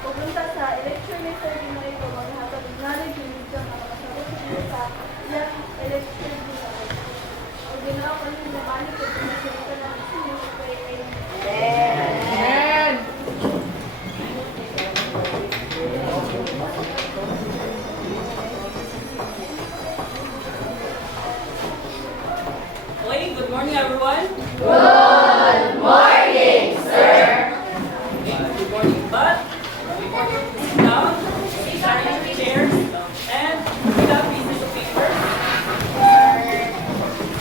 Pupunta sa lecture later din mo ito, maghatag ng knowledge yung video na makasagot sa iyang lecture din mo. Ang ginawa ko yung nabalik ko, pinagsagot ko lang sa iyo, Amen. Okay, good morning everyone. Good morning, sir. Okay, good morning. But before you sit down, please arrange the chairs and pick up pieces of paper.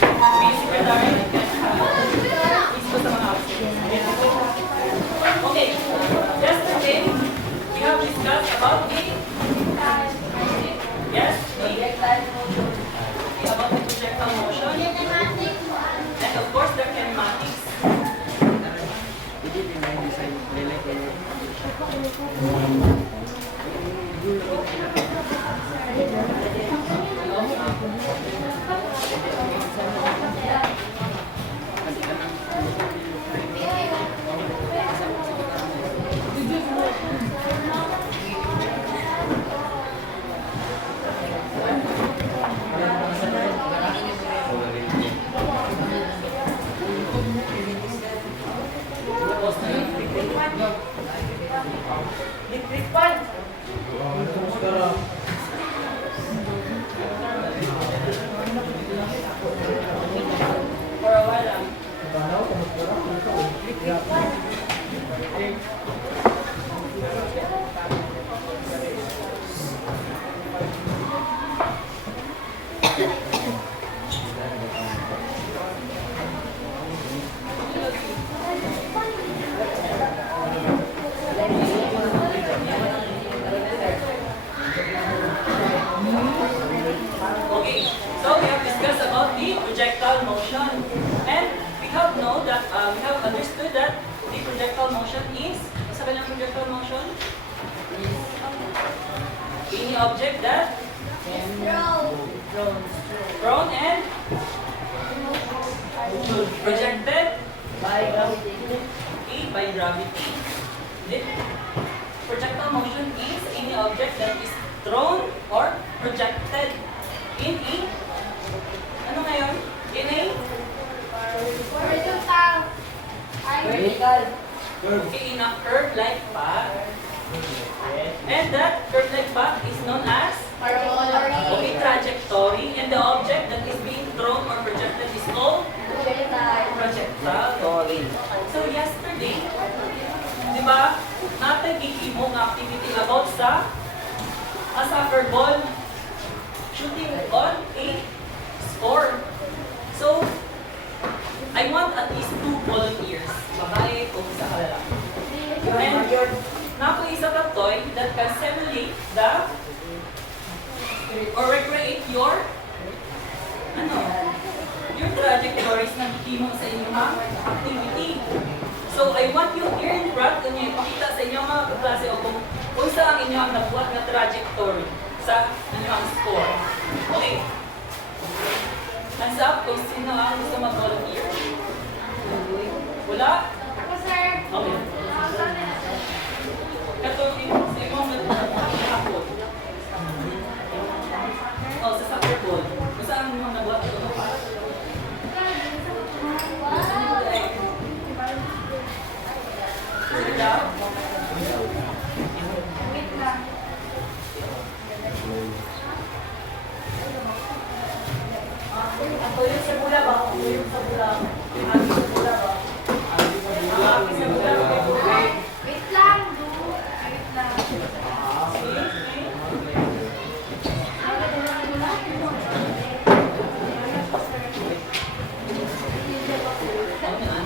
Please, secretary, please put them out. Okay, yesterday we have discussed about the about the projectile motion and of course the kinematics. For a while lang. Okay, so we have discussed about the projectile motion, and we have understood that the projectile motion is, sa kanyang projectile motion? Any object that thrown and projected by gravity. The projectile motion is any object that is thrown or projected in a, ano ngayon? In a okay, in a curve-like path. And that curve-like path is known as okay, trajectory, and the object that is being thrown or projected is called projectile. So yesterday, di ba, natin gikimo ng activity about sa a soccer ball shooting on a score. So, I want at least 2 volunteers, babae o isa ka lalaki. And napo isa ka toy that can simulate the or recreate your your trajectories na himo sa inyong activity. So, I want you here in front, kanyo ipakita sa inyong mga kaklase o kung saan ang inyong nabuhat na trajectory sa inyong score. Okay. Hands up kung sino ang gusto mag-volunteer. Wala? Ako, sir. Okay. Katulad sa imong ako. Oh, sa soccer ball. Kung saan ang nabuhat ito? Ako yung sa bula ba? Ako yung sa bula. Ako sa bula ba? Ako sa bula ba? Wait lang, do. Wait lang.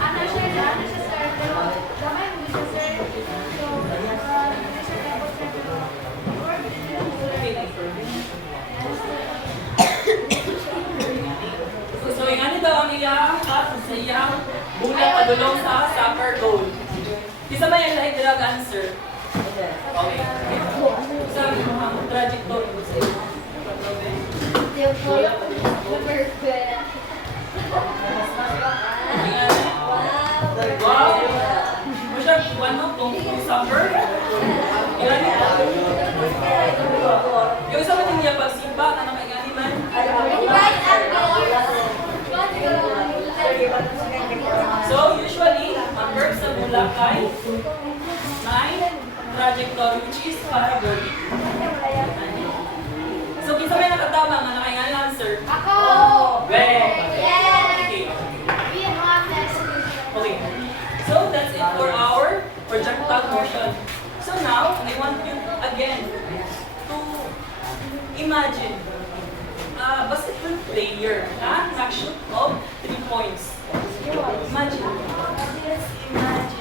Ano siya, sir? Pero damay mo siya, sir. So, hindi siya dapat, sir. Pero, So, yung ano daw ang iyang at sa iyang bulang padulong sa soccer goal. Isa ba yung lahat drag answer? Okay. Sabi mo ang trajectory mo sa iyo. Yung motion. So now, I want you again to imagine a basketball player na nag-shoot of 3 points. Imagine. Just imagine.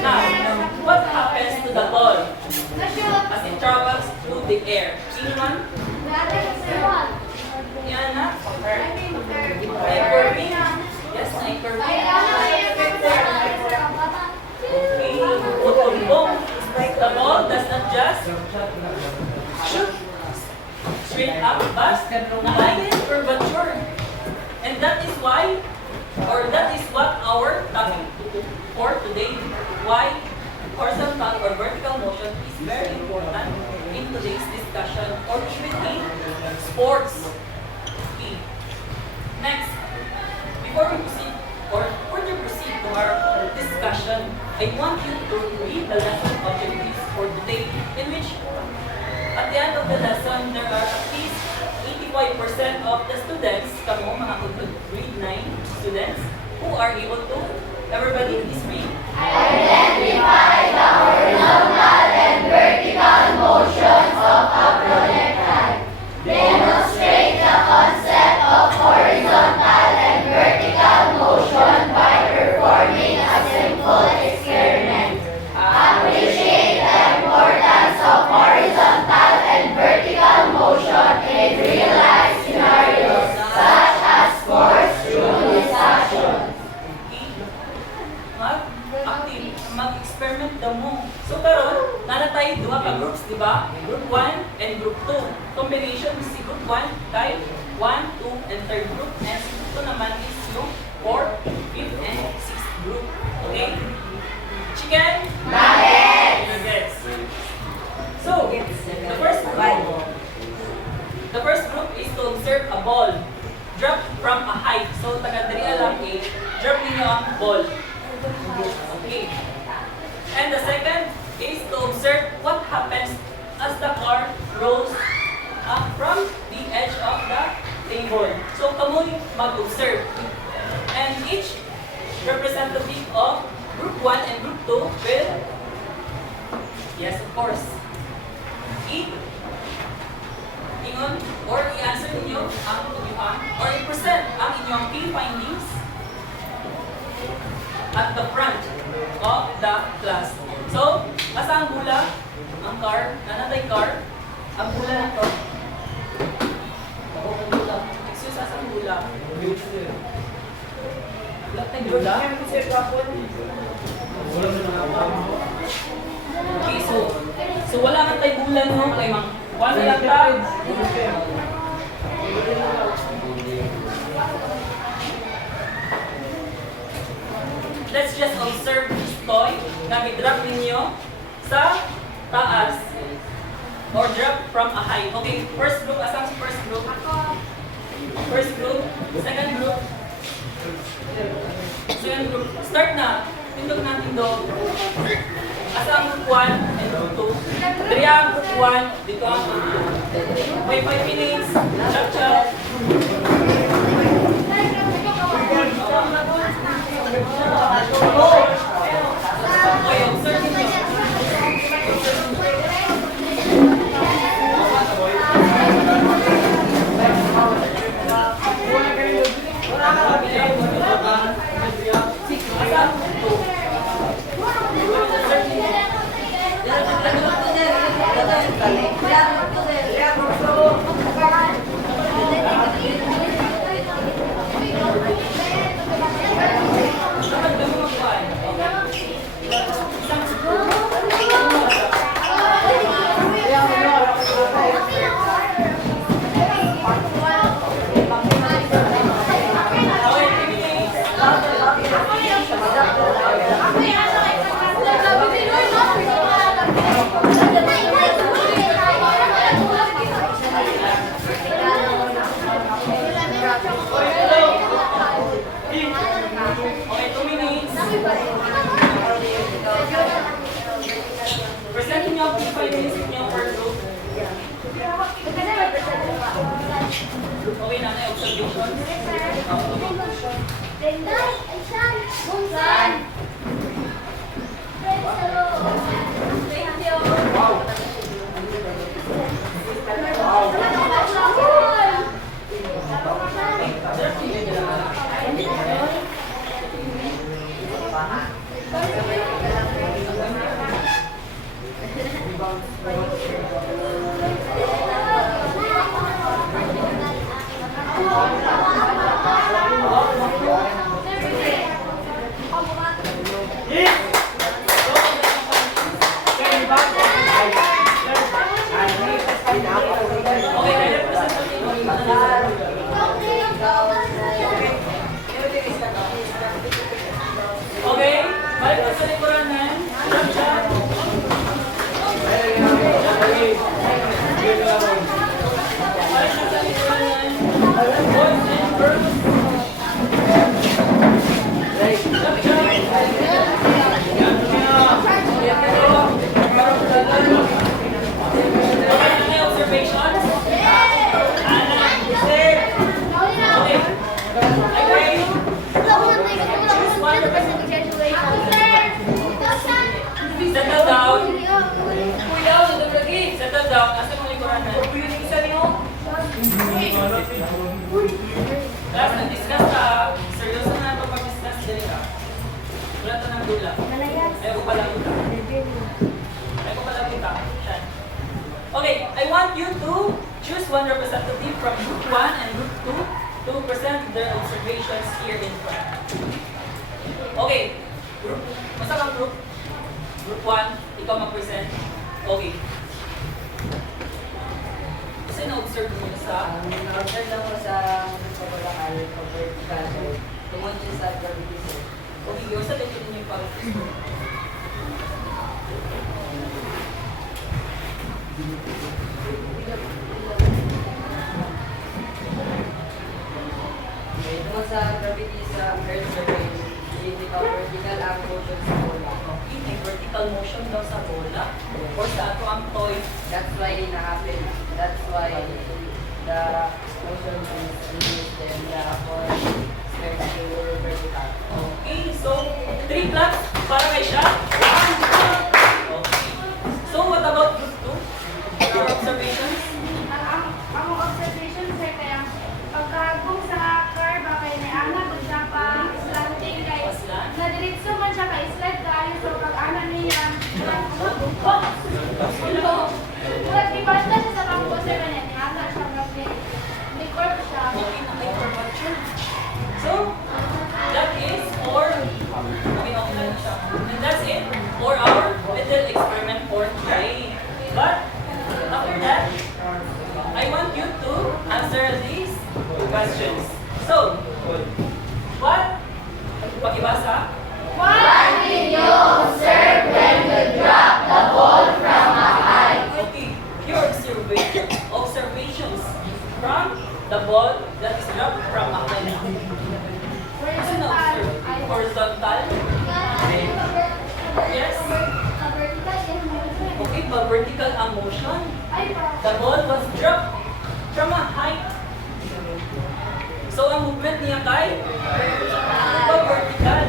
Now, what happens to the ball as it travels through the air? Anyone? Yan na? Hyperbeam? Yes, hyperbeam. Okay, tutumbong. The ball does not just shoot straight up, but nakain curvature. And that is why, or that is what our topic for today, why horizontal or vertical motion is very important in today's discussion or even in sports. Okay. Next, before we proceed or further proceed to our discussion, I want you to read the lesson objectives for today, in which at the end of the lesson, there are at least 85% of the students, kamo mga grade 9 students, who are able to, everybody please read. Identify the horizontal and vertical motions of a projectile. Demonstrate the concept of horizontal and vertical motion by performing a simple experiment. Appreciate the importance of horizontal and vertical motion in real-life scenarios such as sports through discussion. Mag-experiment daw mo. So karon, nana tayo duha ka groups, di ba? Group 1 and group 2. Combination is si group 1 kay 1, 2, and 3rd group. And si group 2 naman is yung 4th, 5th, and 6th group. Okay? Chicken? Nuggets. So, the first group is to observe a ball drop from a height. So, taga-diri alam drop ninyo ang ball. Okay. And the second is to observe what happens as the car rolls up from the edge of the table. So, kamoy mag-observe. And each representative of group 1 and group 2 will, yes, of course, ingon or i-answer ninyo ang tugihan or i-present ang inyong key findings at the front of the class. So, asa ang bula? Ang car, nanatay car. Ang bula na to. Excuse, asa ang bula? Bula? Okay, so wala nga tayo bulan no? Kay mang, wala lang tayo. Let's just observe this toy na i-drop ninyo sa taas or drop from a height. Okay, first group, asang first group? First group, second group. Second group, start na. Pindog natin do. Asang group 1 and group 2. Dari ang group 1, dito ang group 2. May 5 minutes, chop-chop. Okay, observe nyo. Okay, 2 minutes. Presenting nyo 5 minutes nyo per group. Okay na, may observation. Okay, may representative mo yung Okay, balik na sa likuran na. Jump, jump. Balik na sa likuran na. Boys and girls. Jump, jump. Okay, na may observations? Ana, sir. Okay. Okay. Settle down. Settle down. Asa mo likuran na? Class, nag-discuss ka. Seryoso na ito pag-discuss din ka. Wala ito ng dula. Ayaw ko pala kita. Ayaw ko pala kita. Siyan. Okay, I want you to choose one representative from group 1 and group 2 to present their observations here in front. Okay, group. Basta kang group? Group 1, ikaw mag-present. Okay. Kasi na-observe mo sa... Na-observe lang ko sa pagkakal, pag-vertical, tungkol siya sa gravity. Okay, yung sa dito din yung pag-present. Okay, tungkol sa gravity sa Earth surface, ikaw vertical ang motion sa bola. Okay, may vertical motion daw sa bola. Or sa ato ang toy. That's why na-happen. That's why the motion is reduced and the force starts to vertical. Okay, so 3 claps para kay siya. Okay. So what about group 2? Your observations? Ang observation sir kaya pagkagong sa car ba kay ni ana gud siya pa slanting kay Paslan? nadiretso man siya kay slide kaayo so pag ana niya Murag di basta siya sa kampo sir kanya ni ana siya kasi di curve siya. Okay na may curvature. So, that is for, okay na siya. And that's it for our little experiment for today. But, after that, I want you to answer these questions. So, what? Pakibasa? Okay, your observations from the ball that is dropped from a height. Kasi na-observe? Horizontal? Yes? Okay, but vertical ang motion. Ay pa. The ball was dropped from a height. So, ang movement niya kay? Vertical.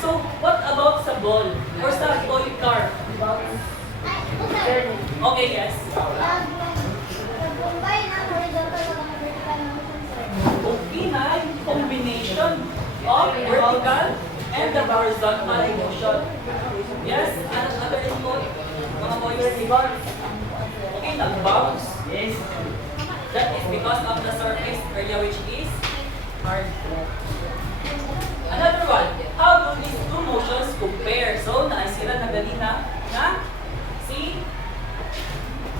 So, what about sa ball? Or sa toy car? Okay, yes. Okay na yung combination of vertical and the horizontal motion. Yes? Another input? Mga boys? Okay, nag-bounce. Yes. That is because of the surface area which is hard. Another one, how do these two motions compare? So, naisira na ganina na si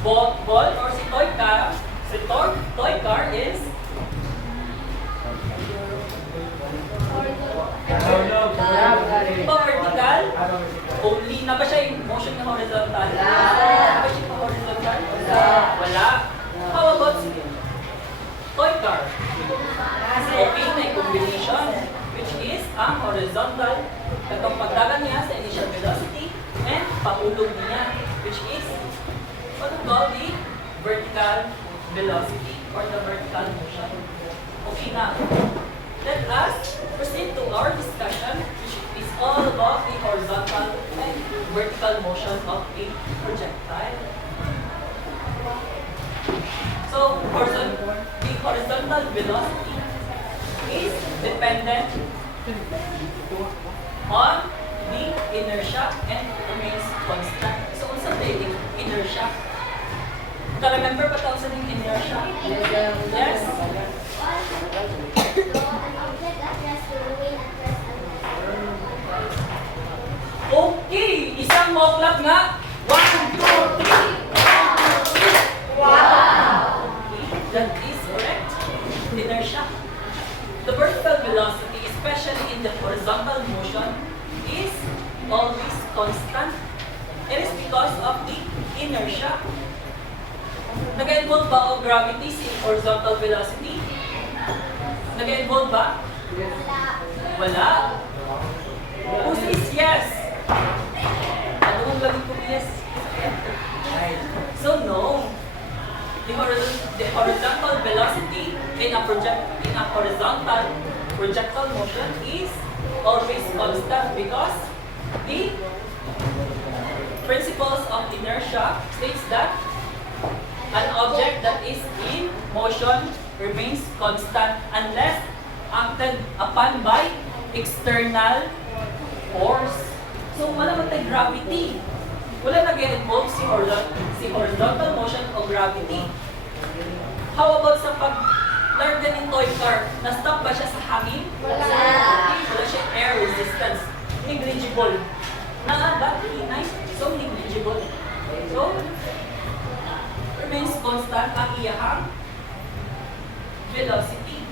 ball or si toy car is diba vertical? Only, na ba siya yung motion na horizontal? Na ba siya yung horizontal? Wala. How about si toy car? Okay, may combination which is ang horizontal katong pagdagan niya sa initial velocity and paulog niya which is what we call the vertical velocity or the vertical motion. Okay na. Let us proceed to our discussion which is all about the horizontal vertical motion of a projectile. So, the horizontal velocity is dependent on the inertia and remains constant. So, unsa yung inertia? Remember pa taon sa yung inertia? Yes? Okay! Isang mock clap nga. 1, 2, 3. Wow! Okay, that is correct. Inertia. The vertical velocity, especially in the horizontal motion, is always constant. It is because of the inertia. Nag-involve ba o gravity si horizontal velocity? Nag-involve ba? Wala. Who says yes? Ano ang lagi ko yes? So no. The horizontal velocity in a horizontal projectile motion is always constant because the principles of inertia states that an object that is in motion remains constant unless acted upon by external force. So, wala man tayo gravity. Wala nag-involve si horizontal motion o gravity. How about sa pag-larga ng toy car? Na-stop ba siya sa hangin? Wala siya air resistance. Negligible. Battery, nice. So, negligible. So, remains constant ang iyahang velocity.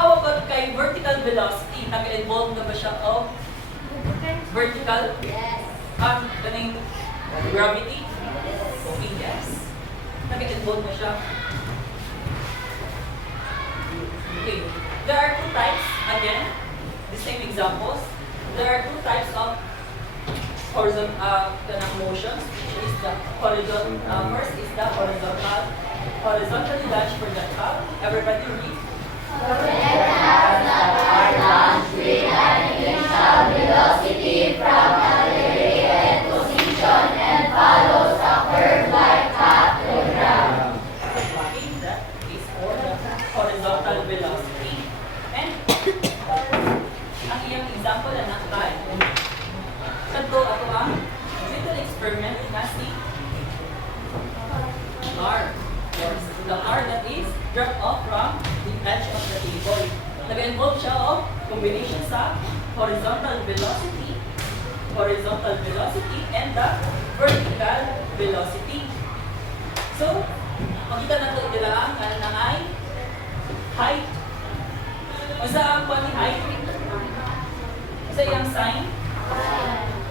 How about kay vertical velocity? Nag-involve na ba siya of vertical? Kaning gravity? Okay, yes. Nag-involve na siya. Okay. There are two types, again, the same examples. There are two types of motions, which is the horizontal. First is the horizontally launched projectile. Everybody read. Projectiles that are launched with an initial velocity from a elevated position and follows a curve-like path to the ground. Okay, that is for the horizontal velocity. And ang iyang example na nakay, kanto ako ang little experiment na si car. Yes, the car that is dropped off from the edge of the table. Nag-involve siya of combination sa horizontal velocity and the vertical velocity. So, makita na ito ilang na ay height. Masa ang kuha ni height? Masa yung sign?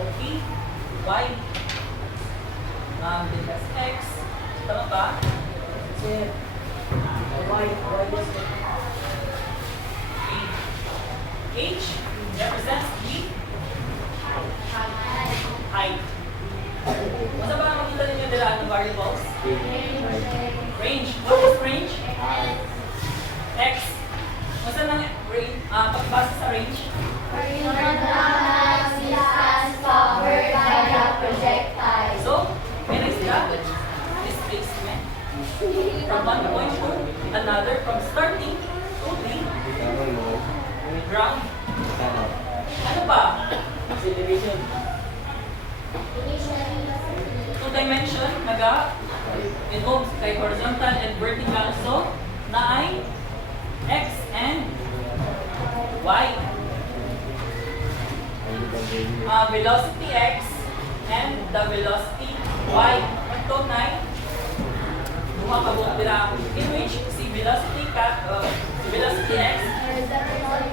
Okay. Y. Because X. Tama ba? Y is H represents the height. Masa ba ang makita ninyo nila ng variables? Range. What is range? X. Masa nang pagbasa sa range? Covered by the projectile. So, when is that? Displacement from one point to another, from starting to the ground. Ano pa? Acceleration. Two dimension, involves kay horizontal and vertical. So, na ay X and Y. Velocity X and the velocity Y. Ito na duha ka buong pila, in which si velocity X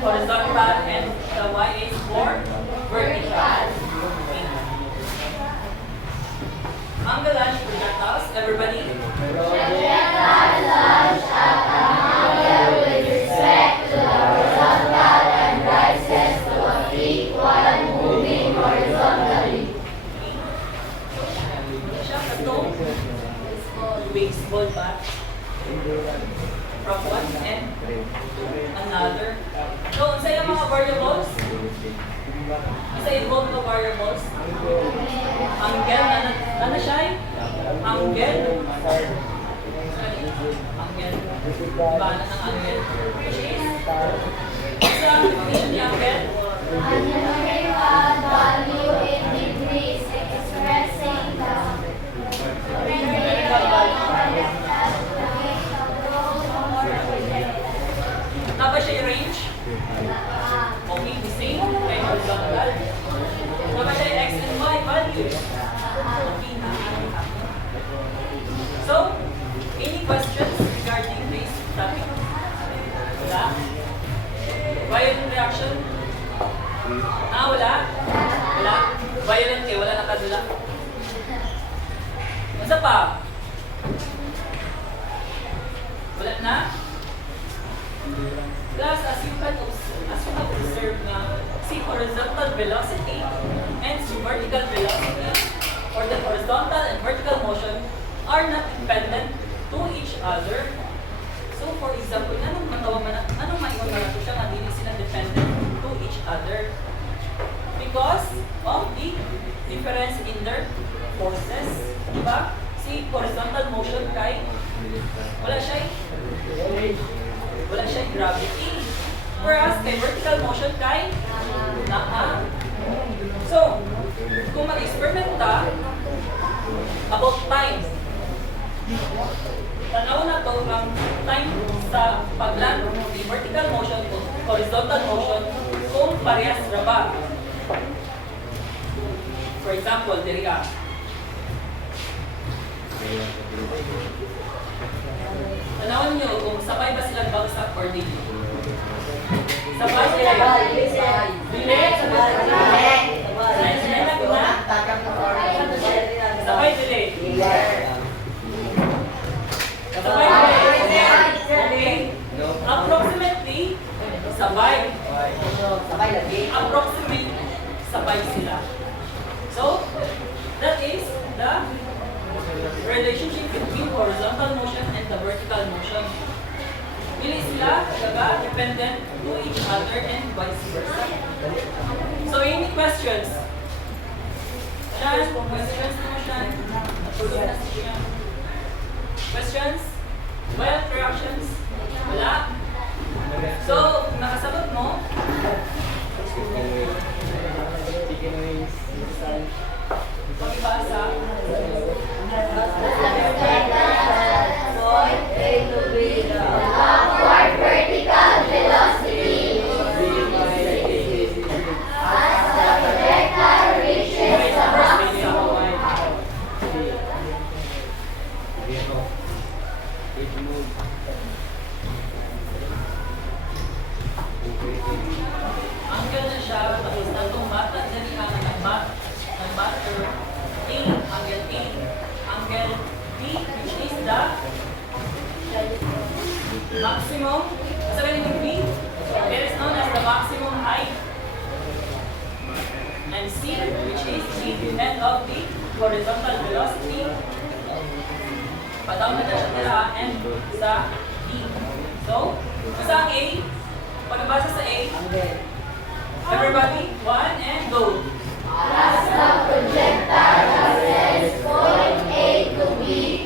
horizontal and the Y is for vertical. Okay. Ang launch projectiles, everybody? Projectile launched at an angle with respect to the horizontal and rises to a peak while moving horizontally. Siya katong baseball bat from one end to another. So, sa yung mga variables, sa involved na variables, Diba na ng angle? Which is, sa definition ni Angel, A numerical value in degrees expressing the numerical value. Tapa siya yung range? Okay, the same. Kaya horizontal. Tapa siya yung x and y values. Okay, so, any questions regarding this topic? Wala? Violent reaction? Wala? Wala? Violent eh, wala nakadula. Isa pa? Wala na? Plus, as you have observed na si horizontal velocity and si vertical velocity or the horizontal and vertical motion are not dependent to each other. So, for example, anong maiwan na ito siya nga hindi sila dependent to each other? Because of the difference in their forces. Diba? Si horizontal motion kay wala siya gravity. Whereas kay vertical motion kay naa. So, kung mag-experiment ta about time, tanaw na to ang time sa pagland ni vertical motion o horizontal motion kung parehas ra ba. For example, diri ka. Tanawin nyo kung sabay ba silang bagsak or dili. Sabay sila. Dili. Sabay dili. Sabay dili. Okay. Approximately, sabay. Approximately, sabay sila. So, that is the relationship between horizontal motion and the vertical motion. Dili sila dependent to each other and vice versa. So, any questions? Shan, questions mo, Shan? Natulog na siya. Questions? Violent reactions? Wala? So, nakasagot mo? Pakibasa. upward vertical velocity as the projectile reaches the maximum. Angle na siya, tapos na itong bata, dyan ka na nag-matter A, angle A, angle B, which is the maximum, sabi niyo B, it is known as the maximum height. And C, which is the end of the horizontal velocity. Pataw na siya nila and sa D. So, sa A, pagbasa sa A, everybody, 1 and go. As the projectile passes point A to B,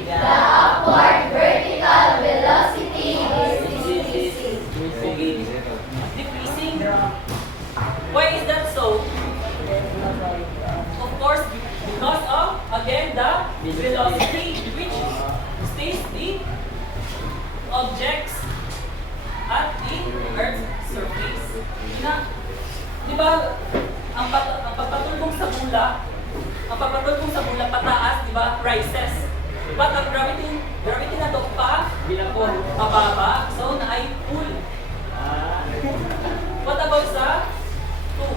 the upward vertical velocity is decreasing. Okay. Decreasing. Why is that so? Of course, because of, again, the velocity which stays the objects at the Earth's surface. Di ba, ang pagpatulong sa bula pataas, di ba, rises. But ang gravity na to pababa, so na ay pull. What about sa 2?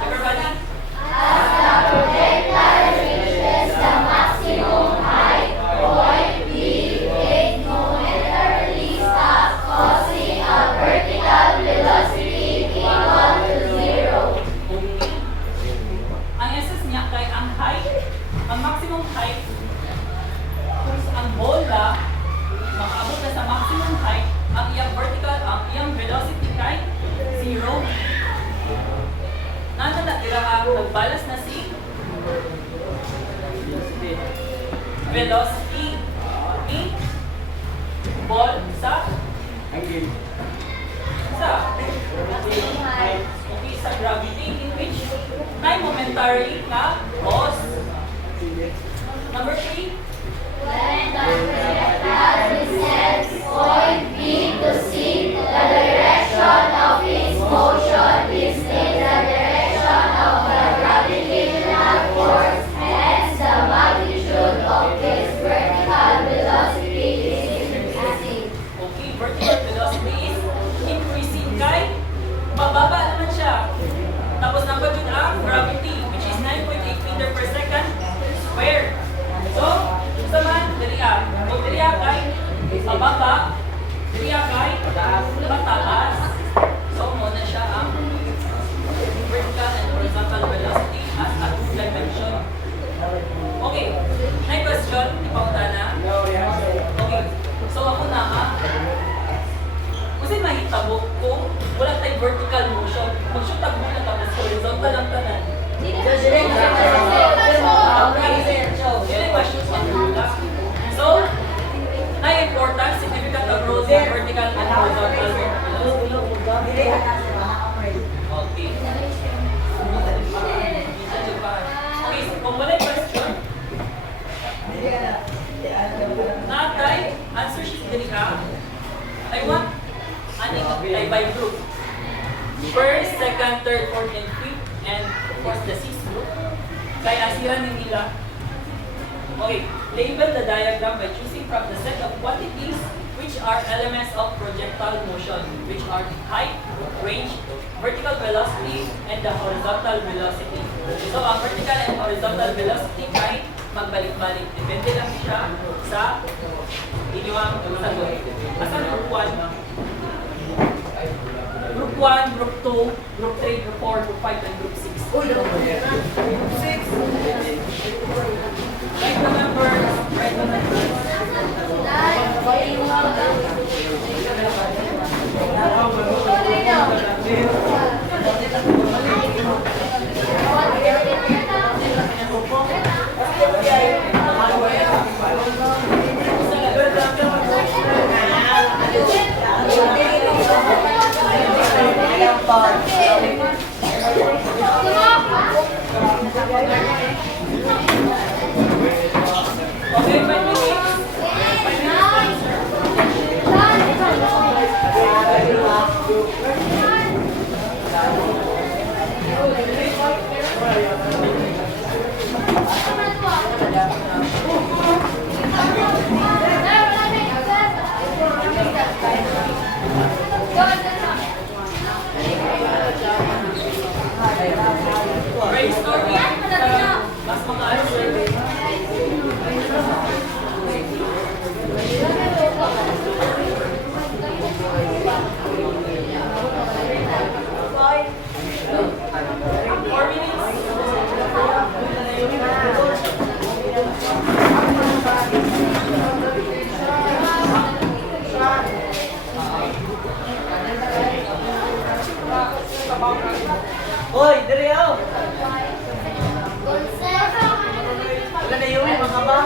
Everybody? As the projectile reaches the maximum height, point B is momentarily stops, causing a vertical velocity equal to 0. Okay. Ang essence niya kay ang maximum height, kung ang bola makaabot na sa maximum height, ang iyang velocity kay 0. Nana natira ka, nagbalas na si velocity ni ball Sa okay, sa gravity in which time momentary nga cause. Number 3, When the projectile descends, point B to C, the direction of its motion is in the direction of the gravitational force, hence the magnitude of its vertical velocity is increasing. okay, vertical velocity is increasing kay mababa naman siya. Tapos number 2 ang gravity which is 9.8 meter per second square. So, sa man, dali kung dali kay mababa, dali kay mataas. So, muna siya ang vertical and horizontal velocity as atong dimension. Okay, next question, ipauta na. Okay, so ako na kasi mahitabo kung wala tayong vertical motion. Mag-shoot ako muna tapos horizontal ang tanan. So, na-important, significant ang roles ng vertical and horizontal velocity. Okay. Okay, so kung wala question, natay, answer sheet din ka. I want ay by group. First, second, third, fourth, and fifth, and of course the sixth group. Kaya asiran din nila. Okay, label the diagram by choosing from the set of quantities which are elements of projectile motion, which are height, range, vertical velocity, and the horizontal velocity. So, ang vertical and horizontal velocity kahit magbalik-balik. Depende lang siya sa inyong sagot. Asan group 1? Group 1, Group 2, Group 3, Group 4, Group 5, and Group 6. Group 6. Write the numbers. Write the numbers. Okay, 5 minutes. 5 minutes. Brainstorming. Mas mga answer. Hoy, diri ako. Wala na yun, mga ba?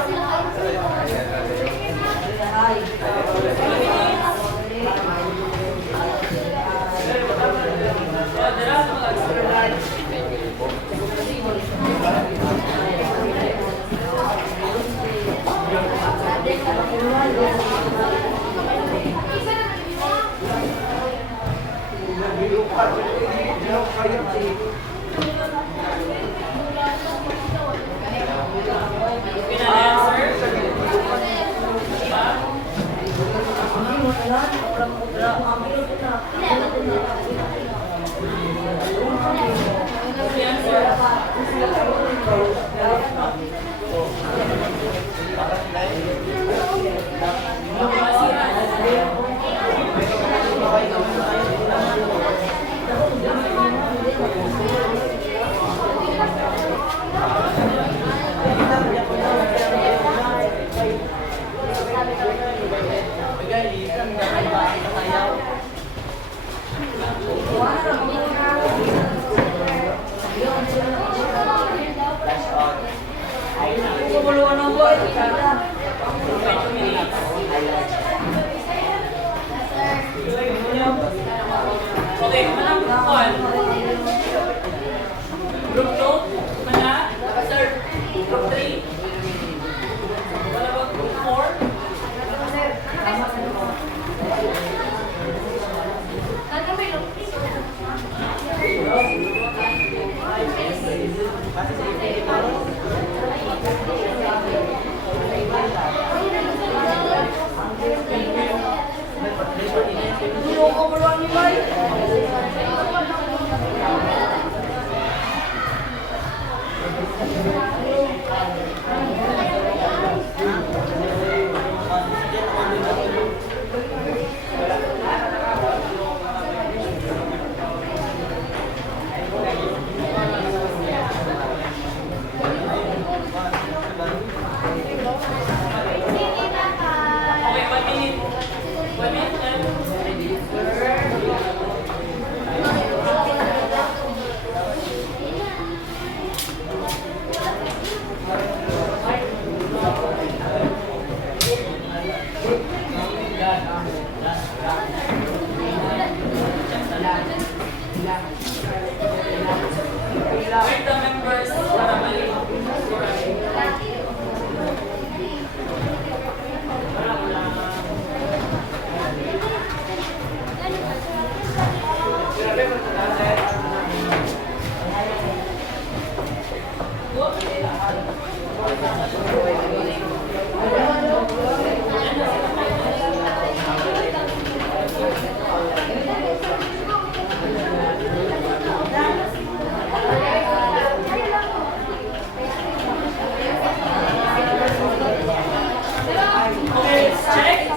Wait the members para mali. Okay, check.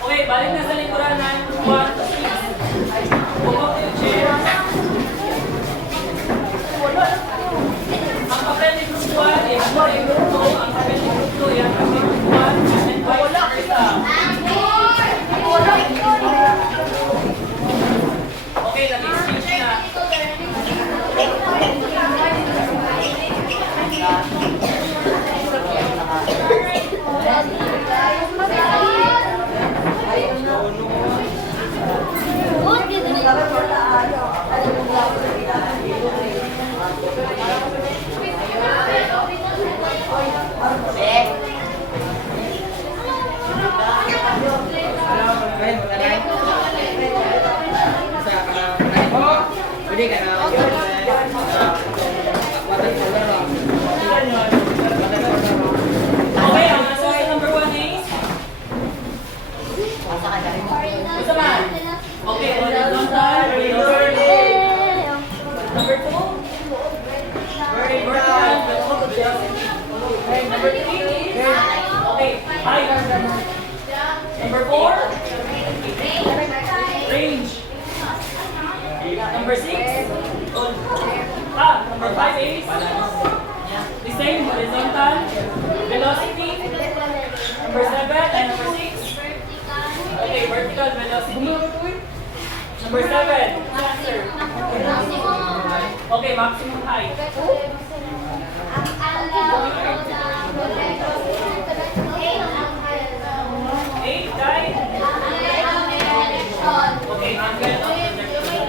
Okay, balik na sa likuran ng 1 to 6. Bukod yung chair. Ang papel ni Group 1, yan ang papel ni Group 2. Ang papel ni Group 2, yan ang papel ni Group 1. And vice versa. Okay, nag-exchange na. Pwede ka na. Okay, ang answer sa number 1 is? Isa man. Okay, horizontal, vertical. Number 2? Vertical, number 3 is? Okay, height. Number 4? Range. Number 6? Number 5 is? The same, horizontal, velocity. Number 7 and number 6? Okay, vertical velocity. Number 7, answer. Okay, maximum height. 8, guys. Okay, angle of projection.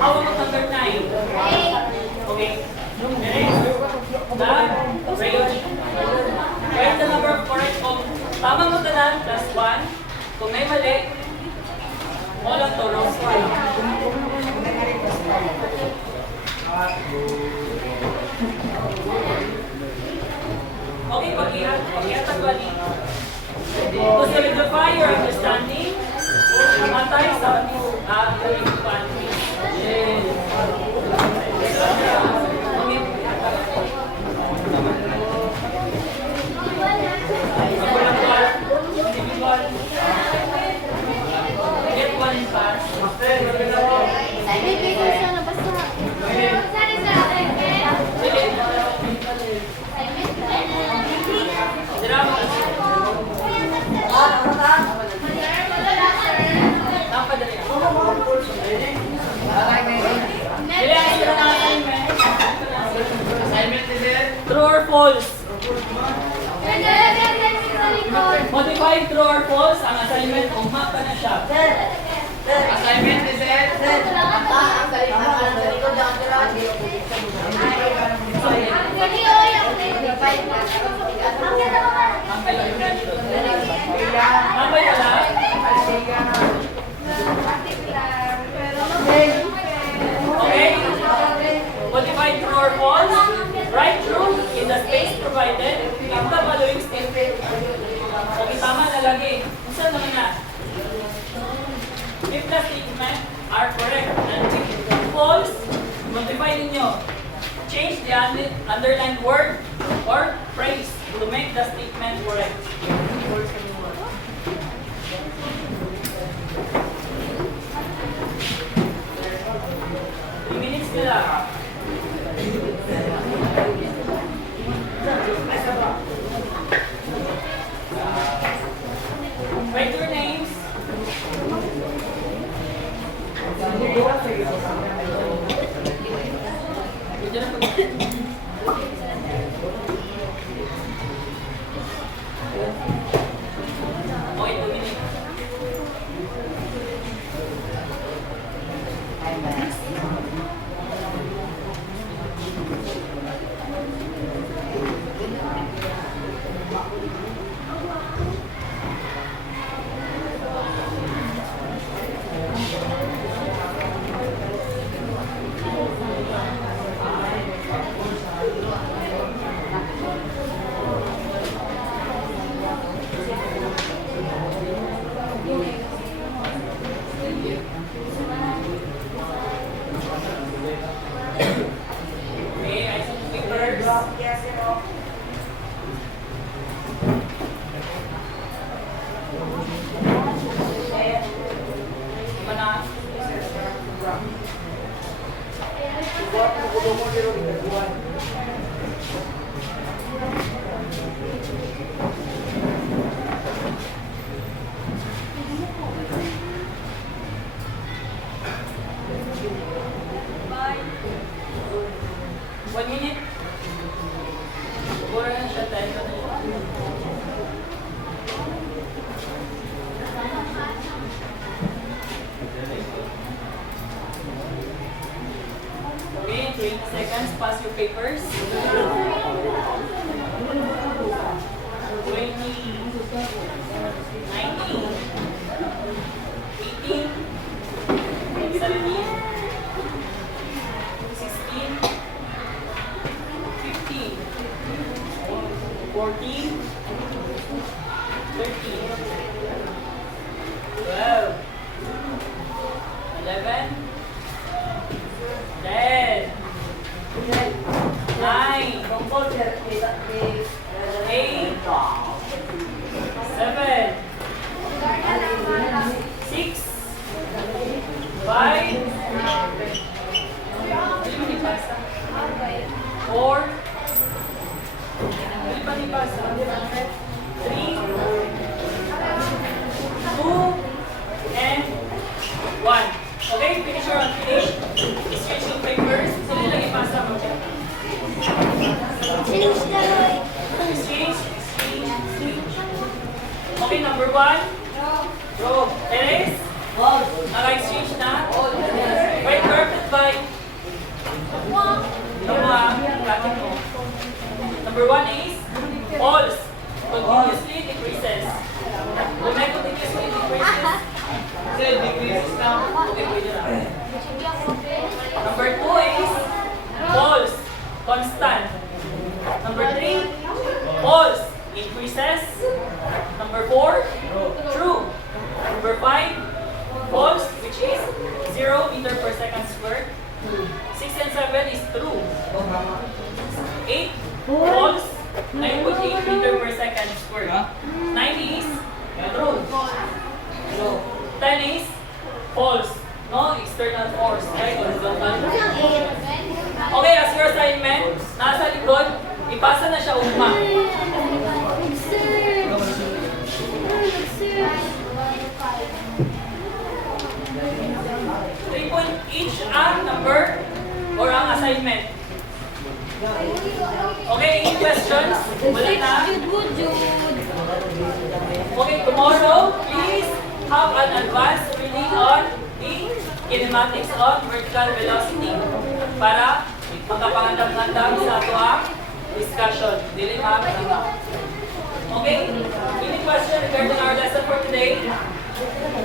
How about number 9? Okay. Next. The range. Write the number of correct kung tama mo tanan, plus 1. Kung may mali, all on to wrong side. Okay, pag-ihatag bali. To solidify your understanding, matay sa kalimutan. Get one in pass. True or false? Modify true or false ang assignment kung mapa na siya. Assignment is it? Tambay ka lang? Okay? Modify true or false? Write true in the space provided if the following statement. Okay, tama na lagi. Kung naman na? If the statement are correct and if false, modify ninyo. Change the underlined word or phrase to make the statement correct. 3 minutes nila. Write your names. Diyan na po. Okay, 2 minutes. Okay, I see papers. Iba na. Bye. 1 minute. Siguro na siya 10 na siya. Okay, 20 seconds. Pass your papers. 20, 19, 18, 17, 16, 15, 14, 13, 12, 11, 10, 9, 8, 7, 6, 5, 4, 3, 2, and 1. Okay, finish your finish. Exchange yung papers. So, yun lang ipasa mo. Exchange. Okay, number 1. Row. Teres? Naka-exchange na? Right, perfect by? Number 1 is false. Continuously decreases. When I continuously decreases, Say, decreases now. okay, pwede na. Number 2 is false. Constant. Number 3, false. Increases. Number 4, true. Number 5, false, which is 0 meter per second squared. 6 and 7 is true. 8, false. 9.8 meter per second squared. 9 is true. 10 is false. No external force. Right? Horizontal. Okay, as your assignment, nasa likod, ipasa na siya ugma. 3 point each ang number or ang assignment. Okay, any questions? Wala na? Okay, tomorrow, please have an advanced reading on the kinematics of vertical velocity para makapangandam-andam sa ato ang discussion. Dili ma'am. Okay? Any question regarding our lesson for today?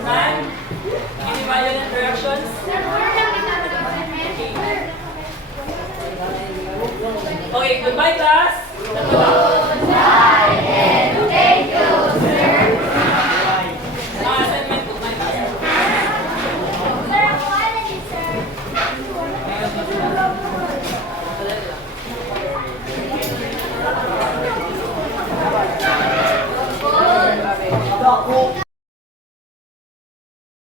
None? Any violent reactions? Okay, goodbye class.